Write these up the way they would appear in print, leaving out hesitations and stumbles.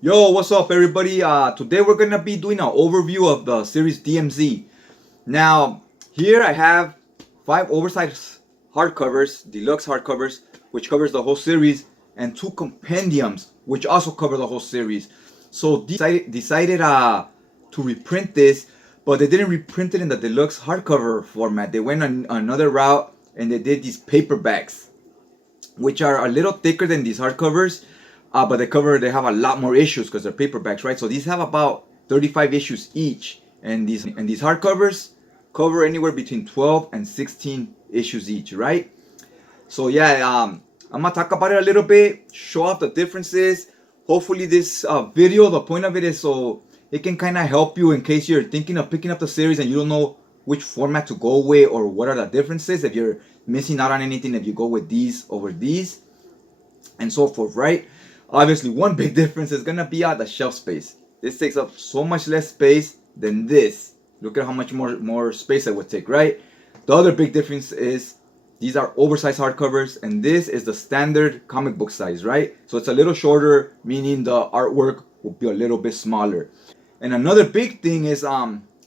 Yo, what's up, everybody? Today we're gonna be doing an overview of the series DMZ. Now, here I have 5 oversized hardcovers, deluxe hardcovers, which covers the whole series, and 2 compendiums, which also cover the whole series. So decided to reprint this, but they didn't reprint it in the deluxe hardcover format. They went on another route and they did these paperbacks, which are a little thicker than these hardcovers, but they have a lot more issues because they're paperbacks, right? So these have about 35 issues each, and these hardcovers cover anywhere between 12 and 16 issues each, right? So yeah, I'm gonna talk about it a little bit, show off the differences. Hopefully this video, the point of it is so it can kind of help you in case you're thinking of picking up the series and you don't know which format to go with or what are the differences. If you're missing out on anything, if you go with these over these and so forth, right? Obviously, one big difference is gonna be the shelf space. This takes up so much less space than this. Look at how much more space it would take, right? The other big difference is these are oversized hardcovers, and this is the standard comic book size, right? So it's a little shorter, meaning the artwork will be a little bit smaller. And another big thing is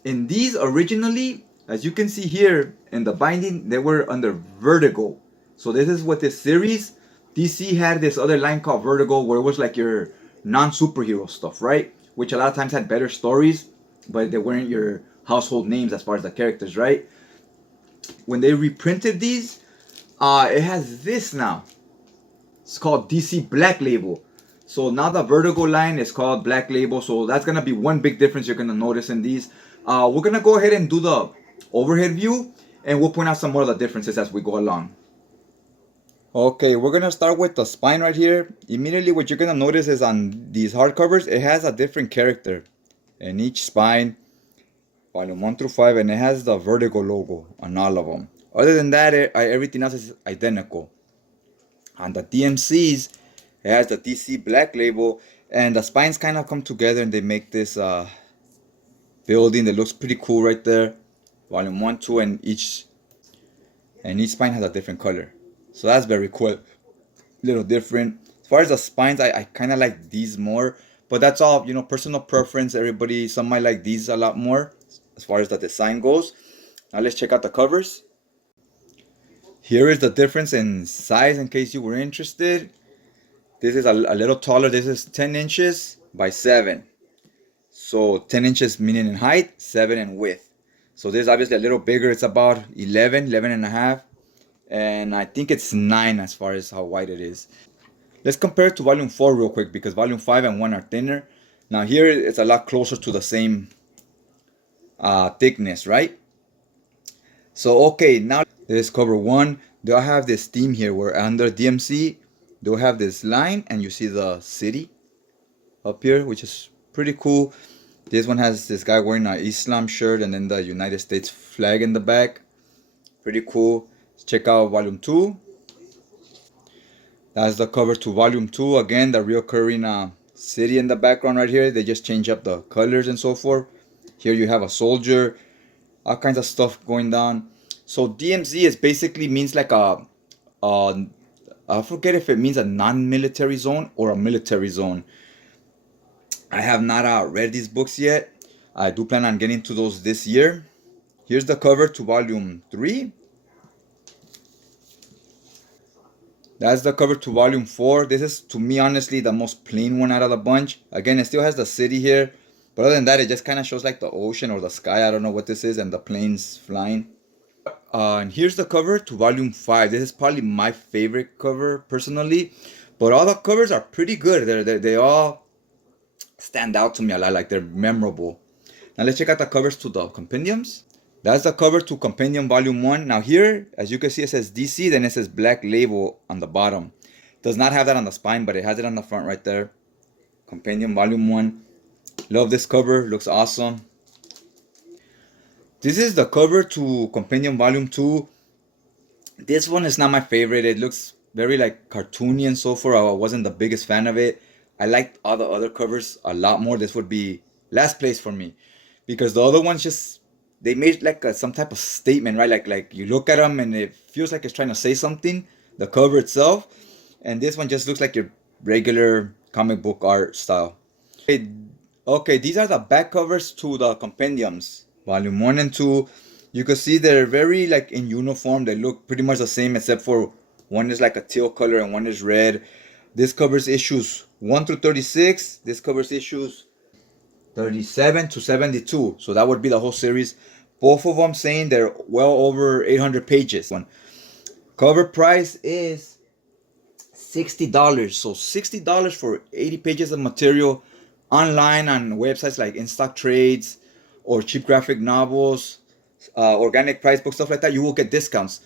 in these originally, as you can see here in the binding, they were under Vertigo. So this is what this series. DC had this other line called Vertigo where it was like your non-superhero stuff, right? Which a lot of times had better stories, but they weren't your household names as far as the characters, right? When they reprinted these, it has this now. It's called DC Black Label. So now the Vertigo line is called Black Label. So that's gonna be one big difference you're gonna notice in these. We're gonna go ahead and do the overhead view, and we'll point out some more of the differences as we go along. Okay, we're gonna start with the spine right here. Immediately what you're gonna notice is on these hardcovers, it has a different character in each spine, volume 1 through 5, and it has the Vertigo logo on all of them. Other than that, everything else is identical. On the DMCs, it has the DC Black label, and the spines kind of come together and they make this building that looks pretty cool right there. Volume 1, 2, and each spine has a different color. So that's very cool. Little different. As far as the spines, I kind of like these more, but that's all, personal preference. Everybody, some might like these a lot more as far as the design goes. Now let's check out the covers. Here is the difference in size in case you were interested. This is a little taller. This is 10 inches by 7. So 10 inches meaning in height, 7 in width. So this is obviously a little bigger. It's about 11 and a half. And I think it's 9 as far as how wide it is. Let's compare it to volume 4 real quick because volume 5 and 1 are thinner. Now here it's a lot closer to the same thickness, right? So okay, now this is cover 1. They'll have this theme here where under DMC they'll have this line and you see the city up here, which is pretty cool. This one has this guy wearing an Islam shirt and then the United States flag in the back. Pretty cool. Let's check out volume 2. That's the cover to volume 2. Again, the reoccurring city in the background right here. They just change up the colors and so forth. Here you have a soldier, all kinds of stuff going down. So DMZ is basically means like I forget if it means a non-military zone or a military zone. I have not read these books yet. I do plan on getting to those this year. Here's the cover to volume 3. That's the cover to volume 4. This is, to me, honestly, the most plain one out of the bunch. Again, it still has the city here. But other than that, it just kind of shows like the ocean or the sky. I don't know what this is. And the planes flying. And here's the cover to volume 5. This is probably my favorite cover, personally. But all the covers are pretty good. They all stand out to me a lot. Like, they're memorable. Now, let's check out the covers to the compendiums. That's the cover to Compendium Volume 1. Now here, as you can see, it says DC, then it says Black Label on the bottom. It does not have that on the spine, but it has it on the front right there. Compendium Volume 1. Love this cover. Looks awesome. This is the cover to Compendium Volume 2. This one is not my favorite. It looks very like cartoony and so forth. I wasn't the biggest fan of it. I liked all the other covers a lot more. This would be last place for me. Because the other ones just... they made like some type of statement, right? Like you look at them and it feels like it's trying to say something, the cover itself. And this one just looks like your regular comic book art style. Okay, these are the back covers to the Compendiums, volume 1 and 2. You can see they're very like in uniform. They look pretty much the same except for one is like a teal color and one is red. This covers issues 1 through 36. This covers issues 37 to 72. So that would be the whole series. Both of them saying they're well over 800 pages. One cover price is $60. So $60 for 80 pages of material online on websites like In Stock Trades or cheap graphic novels, organic price books, stuff like that. You will get discounts.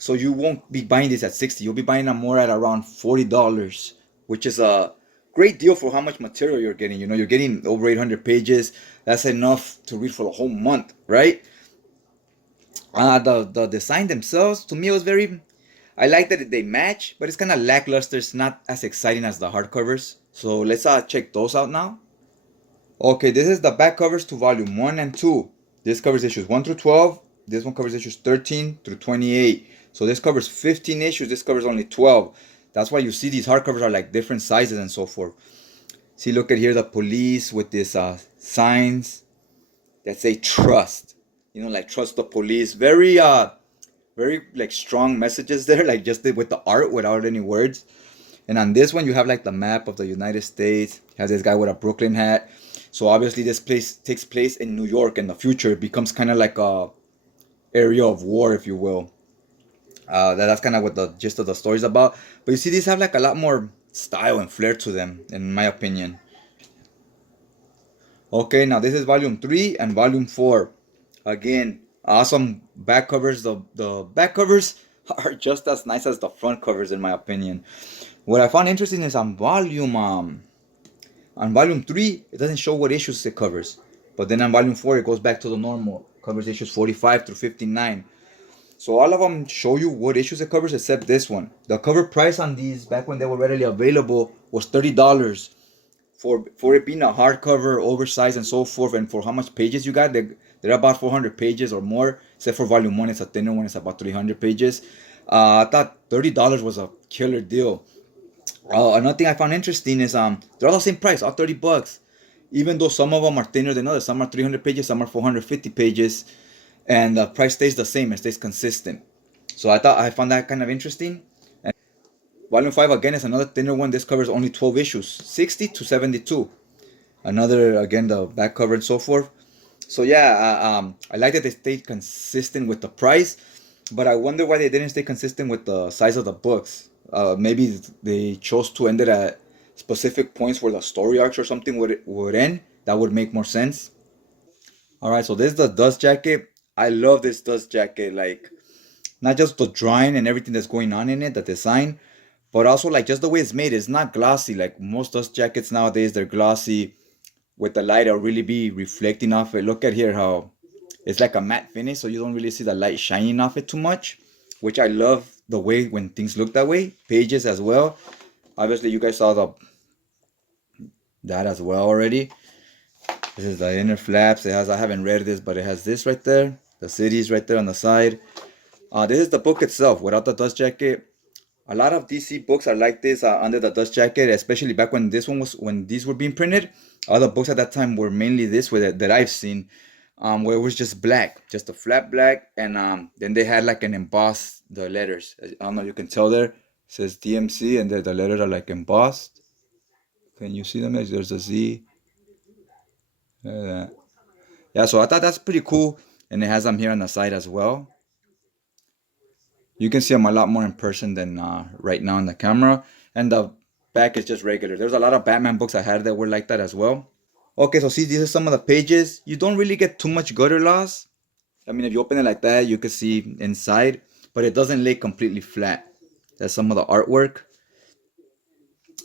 So you won't be buying this at 60. You'll be buying them more at around $40, which is a great deal for how much material you're getting. You know, you're getting over 800 pages. That's enough to read for a whole month, right? The design themselves, to me, it was very. I like that they match, but it's kind of lackluster. It's not as exciting as the hardcovers. So let's check those out now. Okay, this is the back covers to volume 1 and 2. This covers issues 1 through 12. This one covers issues 13 through 28. So this covers 15 issues. This covers only 12. That's why you see these hardcovers are like different sizes and so forth. See, look at here, the police with these signs that say trust. You know, like trust the police. Very like strong messages there, like just with the art without any words. And on this one, you have like the map of the United States. Has this guy with a Brooklyn hat. So obviously this place takes place in New York in the future. It becomes kind of like a area of war, if you will. That's kind of what the gist of the story is about. But you see, these have like a lot more style and flair to them, in my opinion. Okay, now this is volume 3 and volume 4. Again, awesome back covers. The back covers are just as nice as the front covers, in my opinion. What I found interesting is on volume 3, it doesn't show what issues it covers. But then on volume 4, it goes back to the normal. Covers issues 45 through 59. So all of them show you what issues it covers except this one. The cover price on these, back when they were readily available, was $30. For it being a hardcover, oversized and so forth, and for how much pages you got, they're about 400 pages or more. Except for volume 1, it's a thinner one, it's about 300 pages. I thought $30 was a killer deal. Another thing I found interesting is they're all the same price, all $30. Even though some of them are thinner than others, some are 300 pages, some are 450 pages, and the price stays the same, it stays consistent. So I found that kind of interesting. And volume 5 again is another thinner one. This covers only 12 issues, 60 to 72. Another, again, the back cover and so forth. So yeah, I like that they stayed consistent with the price, but I wonder why they didn't stay consistent with the size of the books. Maybe they chose to end it at specific points where the story arcs or something would end. That would make more sense. All right, so this is the dust jacket. I love this dust jacket. Like, not just the drawing and everything that's going on in it, the design, but also like just the way it's made. It's not glossy like most dust jackets nowadays. They're glossy with the light. It'll really be reflecting off it. Look at here how it's like a matte finish, so you don't really see the light shining off it too much, which I love the way when things look that way. Pages as well. Obviously, you guys saw that as well already. This is the inner flaps. It has, I haven't read this, but it has this right there. The cities right there on the side. This is the book itself without the dust jacket. A lot of DC books are like this under the dust jacket, especially back when when these were being printed. Other books at that time were mainly this way that I've seen, where it was just black, just a flat black, and then they had like an embossed the letters. I don't know, you can tell there. It says DMC, and the letters are like embossed. Can you see them? There's a Z. Yeah, so I thought that's pretty cool, and it has them here on the side as well. You can see them a lot more in person than right now in the camera. And the back is just regular. There's a lot of Batman books I had that were like that as well. Okay, so see, these are some of the pages. You don't really get too much gutter loss. I mean, if you open it like that, you can see inside, but it doesn't lay completely flat. That's some of the artwork.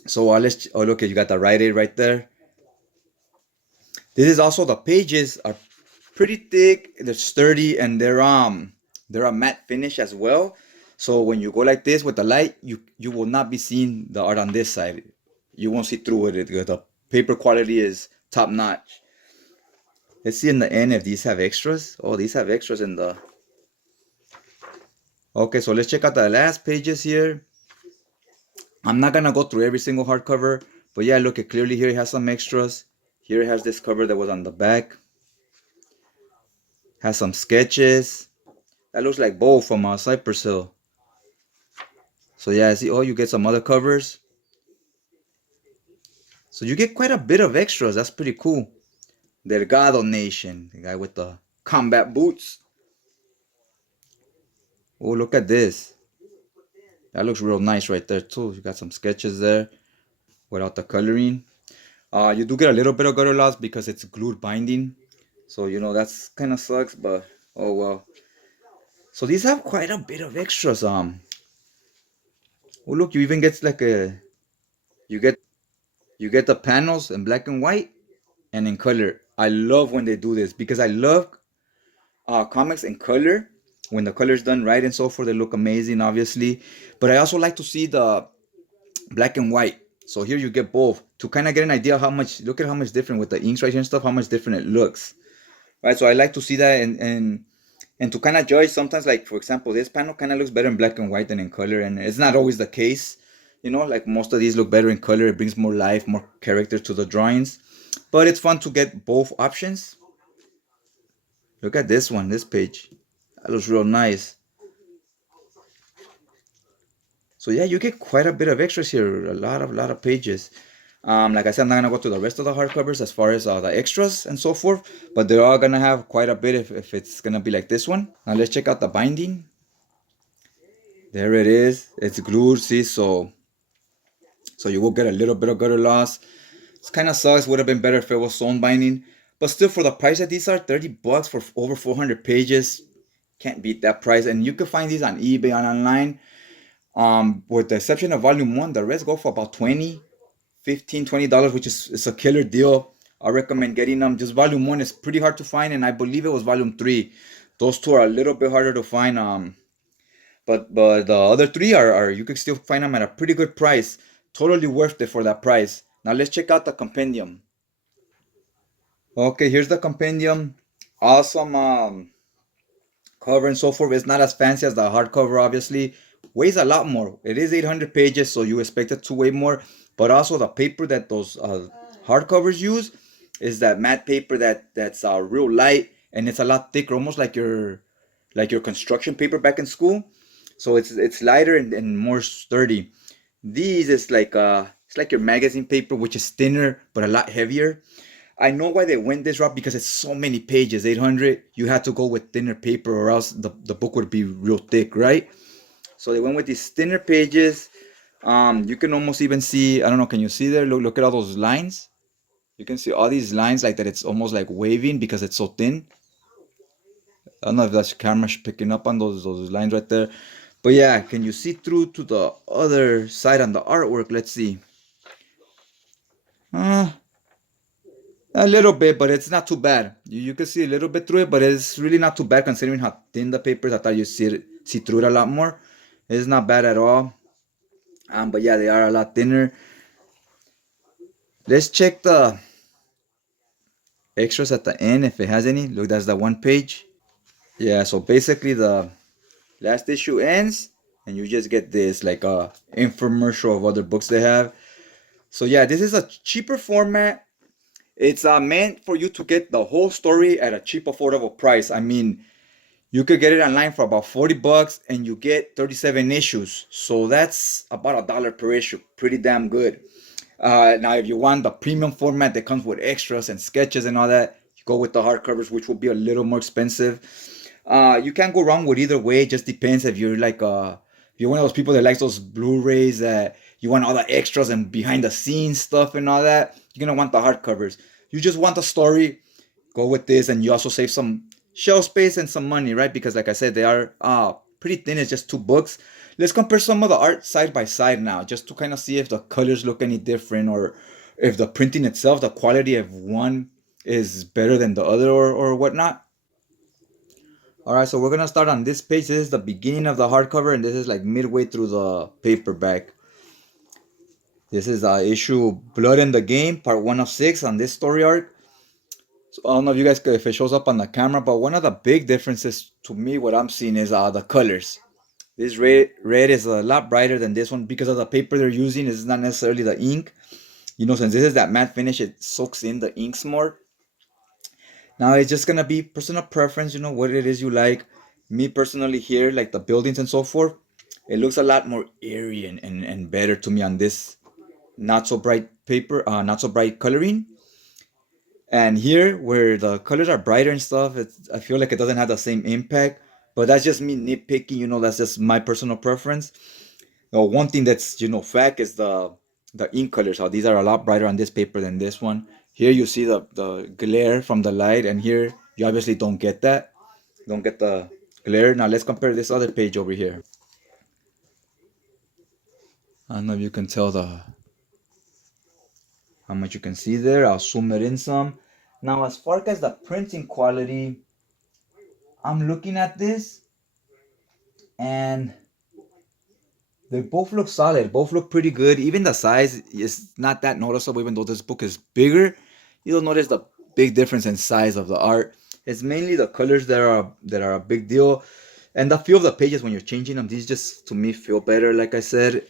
So oh, look, you got the Rite Aid right there. This is also, the pages are pretty thick, they're sturdy, and they're a matte finish as well. So when you go like this with the light, you will not be seeing the art on this side. You won't see through it. The paper quality is top notch. Let's see in the end if these have extras. Oh, these have extras in the. Okay, so let's check out the last pages here. I'm not gonna go through every single hardcover, but yeah, look, it clearly here it has some extras. Here it has this cover that was on the back. Has some sketches. That looks like both from Cypress Hill. So yeah, see, oh, you get some other covers. So you get quite a bit of extras. That's pretty cool. Delgado Nation, the guy with the combat boots. Oh, look at this. That looks real nice right there too. You got some sketches there without the coloring. You do get a little bit of gutter loss because it's glued binding. So, you know, that's kind of sucks, but oh well. So these have quite a bit of extras. Oh look, you even get like you get you get the panels in black and white and in color. I love when they do this because I love comics in color. When the color's done right and so forth, they look amazing, obviously. But I also like to see the black and white. So here you get both to kind of get an idea how much. Look at how much different with the inks right here and stuff. How much different it looks, right? So I like to see that and to kind of judge. Sometimes, like for example, this panel kind of looks better in black and white than in color, and it's not always the case. You know, like most of these look better in color. It brings more life, more character to the drawings. But it's fun to get both options. Look at this one, this page. That looks real nice. So yeah, you get quite a bit of extras here, a lot of pages. Like I said, I'm not gonna go through the rest of the hardcovers as far as the extras and so forth, but they're all gonna have quite a bit if it's gonna be like this one. Now let's check out the binding. There it is. It's glued, see, so you will get a little bit of gutter loss. It kind of sucks. Would have been better if it was sewn binding, but still, for the price that these are, $30 for over 400 pages, can't beat that price. And you can find these on eBay and online. With the exception of volume 1, the rest go for about 20, 15, $20, which is it's a killer deal. I recommend getting them. Just volume 1 is pretty hard to find, and I believe it was volume 3. Those two are a little bit harder to find. But the other three are you can still find them at a pretty good price. Totally worth it for that price. Now let's check out the compendium. Okay, here's the compendium. Awesome cover and so forth. It's not as fancy as the hardcover, obviously. Weighs a lot more. It is 800 pages, so you expect it to weigh more. But also the paper that those hardcovers use is that matte paper that's real light, and it's a lot thicker, almost like your construction paper back in school. So it's lighter and more sturdy. These is like it's like your magazine paper, which is thinner but a lot heavier. I know why they went this route because it's so many pages, 800. You had to go with thinner paper or else the book would be real thick, right? So they went with these thinner pages. You can almost even see, I don't know, can you see there? Look at all those lines. You can see all these lines like that. It's almost like waving because it's so thin. I don't know if that's camera picking up on those lines right there. But yeah, can you see through to the other side on the artwork? Let's see. Uh, a little bit, but it's not too bad. You can see a little bit through it, but it's really not too bad considering how thin the paper is. I thought you see through it a lot more. It's not bad at all. But yeah, they are a lot thinner. Let's check the extras at the end if it has any. Look, that's the one page. Yeah, so basically the last issue ends and you just get this like a infomercial of other books they have. So yeah, this is a cheaper format. It's meant for you to get the whole story at a cheap, affordable price. I mean, you could get it online for about $40 and you get 37 issues. So that's about $1 per issue. Pretty damn good. Now, if you want the premium format that comes with extras and sketches and all that, you go with the hardcovers, which will be a little more expensive. You can't go wrong with either way. It just depends if you're like if you're one of those people that likes those Blu-rays that you want all the extras and behind the scenes stuff and all that. You're gonna want the hardcovers. You just want the story, go with this, and you also save some shelf space and some money, right? Because like I said, they are pretty thin. It's just 2 books. Let's compare some of the art side by side now, just to kind of see if the colors look any different or if the printing itself, the quality of one is better than the other or whatnot. All right, so we're gonna start on this page. This is the beginning of the hardcover, and this is like midway through the paperback. This is issue Blood in the Game, part 1 of 6 on this story arc. So I don't know if you guys if it shows up on the camera, but one of the big differences to me, what I'm seeing is the colors. This red is a lot brighter than this one because of the paper they're using. It's not necessarily the ink. You know, since this is that matte finish, it soaks in the inks more. Now it's just gonna be personal preference, you know, what it is you like. Me personally here, like the buildings and so forth, it looks a lot more airy and better to me on this not so bright paper, not so bright coloring. And here, where the colors are brighter and stuff, I feel like it doesn't have the same impact. But that's just me nitpicking, you know, that's just my personal preference. One thing that's, you know, fact is the ink colors, how these are a lot brighter on this paper than this one. Here you see the glare from the light, and here you obviously don't get that. Don't get the glare. Now let's compare this other page over here. I don't know if you can tell how much you can see there. I'll zoom it in some. Now, as far as the printing quality, I'm looking at this and they both look solid. Both look pretty good. Even the size is not that noticeable, even though this book is bigger. You don't notice the big difference in size of the art. It's mainly the colors that are a big deal. And the feel of the pages when you're changing them, these just to me feel better, like I said.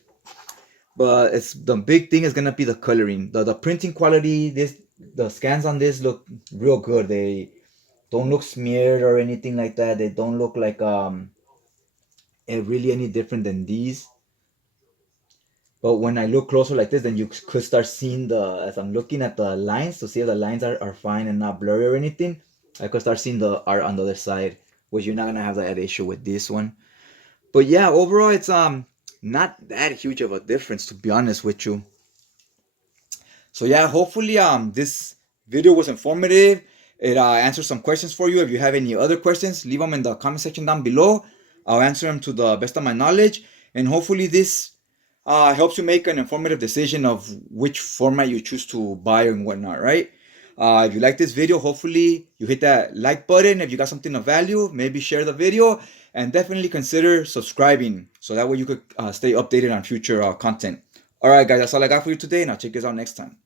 But it's the big thing is gonna be the coloring. The printing quality, the scans on this look real good. They don't look smeared or anything like that. They don't look like really any different than these. But when I look closer like this, then you could start seeing as I'm looking at the lines to see if the lines are fine and not blurry or anything, I could start seeing the art on the other side, which you're not gonna have that issue with this one. But yeah, overall it's not that huge of a difference, to be honest with you. So yeah, hopefully this video was informative. It answered some questions for you. If you have any other questions, leave them in the comment section down below. I'll answer them to the best of my knowledge, and hopefully this helps you make an informative decision of which format you choose to buy and whatnot, right? If you like this video, hopefully you hit that like button. If you got something of value, maybe share the video, and definitely consider subscribing so that way you could stay updated on future content. All right, guys, that's all I got for you today, and I'll check you out next time.